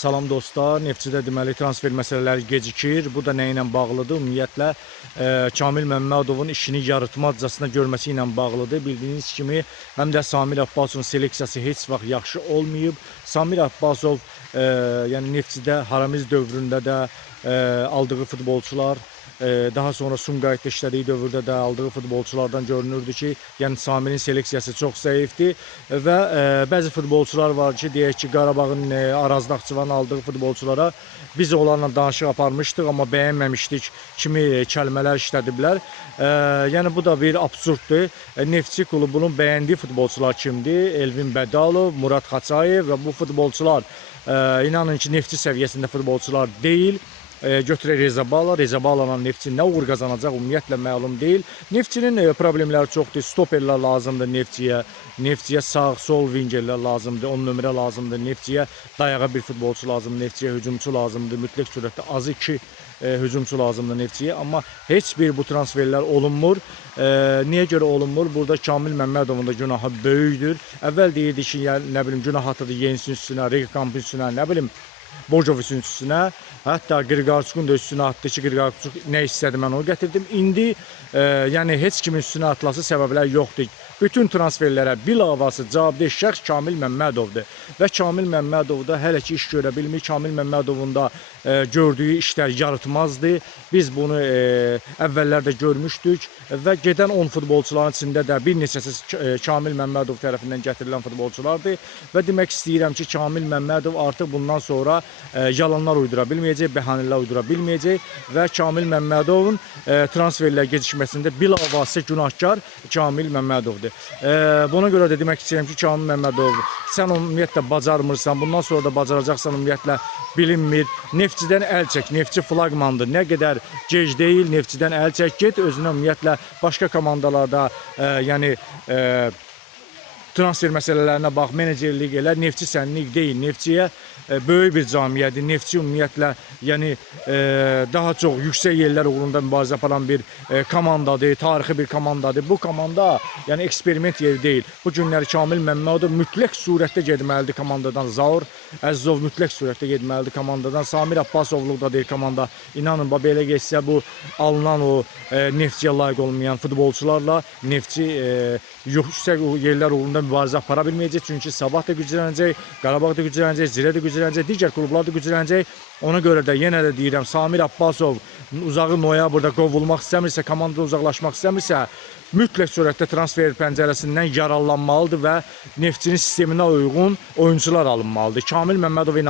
Salam dostlar, Neftçidə deməli transfer məsələləri gecikir. Bu da nə ilə bağlıdır? Ümumiyyətlə Kamil Məmmədovun işini yarıtmacasına görməsi ilə bağlıdır. Bildiyiniz kimi, həm də Samir Abbasovun seleksiyası heç vaxt yaxşı olmayıb. Samir Abbasov yəni Neftçidə Haramiz dövründə də aldığı futbolçular, daha sonra Sumqayıtda işlədiyi dövrdə də aldığı futbolçulardan görünürdü ki, yəni Samirin seleksiyası çox zəifdir və bəzi futbolçular var ki, deyək ki, Qarabağın Araz Naxçıvanın aldığı futbolçulara biz onlarla danışıq aparmışdıq, amma bəyənməmişdik kimi kəlmələr işlədiblər. Yəni bu da bir absurddur. Neftçi klubunun bəyəndiyi futbolçular kimdir? Elvin Bədalov, Murad Xaçayev və bu futbolçular inanın ki, Neftçi səviyyəsində futbolçular deyil. Götürək Reza Bala'la Neftçi nə uğur qazanacaq ümumiyyətlə məlum deyil. Neftçinin problemləri çoxdur. Stoperlər lazımdır Neftçiyə. Neftçiyə sağ, sol vingerlər lazımdır. 10 nömrə lazımdır. Neftçiyə dayağa bir futbolçu lazımdır. Neftçiyə hücumçu lazımdır. Mütləq surətdə azı 2 hücumçu lazımdır Neftçiyə. Amma heç bir bu transferlər olunmur. Niyə görə olunmur? Burada Kamil Məmmədovun da günahı böyükdür. Əvvəl deyirdi ki, nə bilim, günah atıdır Yensin üstünə, Rekampın üstünə, nə bilim, Borjovicin üstünə, hətta Qırqarçukun da üstünə atdı ki, Qırqarçuk nə istədi, mən onu gətirdim. İndi yəni heç kimin üstünə atılası səbəblər yoxdur. Bütün transferlərə bilavasitə cavabdeh şəxs Kamil Məmmədovdur. Və Kamil Məmmədov da hələ ki iş görə bilmir. Kamil Məmmədovun da gördüyü işlər yaratmazdı. Biz bunu əvvəllərdə görmüşdük və gedən 10 futbolçuların içində də bir neçəsi Kamil Məmmədov tərəfindən gətirilən futbolçulardır. Və demək istəyirəm ki, Kamil Məmmədov artıq bundan sonra yalanlar uydura bilməyəcək, bəhanələr uydura bilməyəcək və Kamil Məmmədovun transferlər gecikməsində bilavasitə günahkar Kamil Məmmədovdur. Buna görə də demək istəyirəm ki, Kamil Məmmədov, sən ümumiyyətlə bacarmırsan, bundan sonra da bacaracaqsan ümumiyyətlə bilinmir. Neftçidən əl çək, Neftçi flaqmandır. Nə qədər gec deyil, Neftçidən əl çək, get özünə ümumiyyətlə başqa komandalarda, yəni transfer məsələlərinə bax, menecerlik elə, Neftçi sənlik deyil. Neftçiyə böyük bir camiyyədir. Neftçi ümumiyyətlə yəni daha çox yüksək yerlər uğrunda mübarizə aparan bir komandadır, tarixi bir komandadır. Bu komanda yəni eksperiment yeri deyil. Bu günləri Kamil Məmmədov mütləq surətdə getməlidir komandadan. Zaur Əzizov mütləq surətdə getməlidir komandadan. Samir Abbasovluq da deyil komanda. İnanın, belə geçsə bu alınan o Neftçiyə layiq olmayan futbolçularla Neftçi yüksək yerlər uğrunda mübarizə apara bilməyəcək. Çünki Sabah da güclənəcək, Qarabağ da güclənəcək, Zirə da güclənəcək, digər klublar da güclənəcək. Ona görə də yenə də deyirəm, Samir Abbasov uzağı noyabrda qovulmaq istəmirsə, komandadan uzaqlaşmaq istəmirsə, mütləq surətdə transfer pəncərəsindən yararlanmalıdır və Neftçinin sisteminə uyğun oyuncular alınmalıdır. Kamil Məmmədov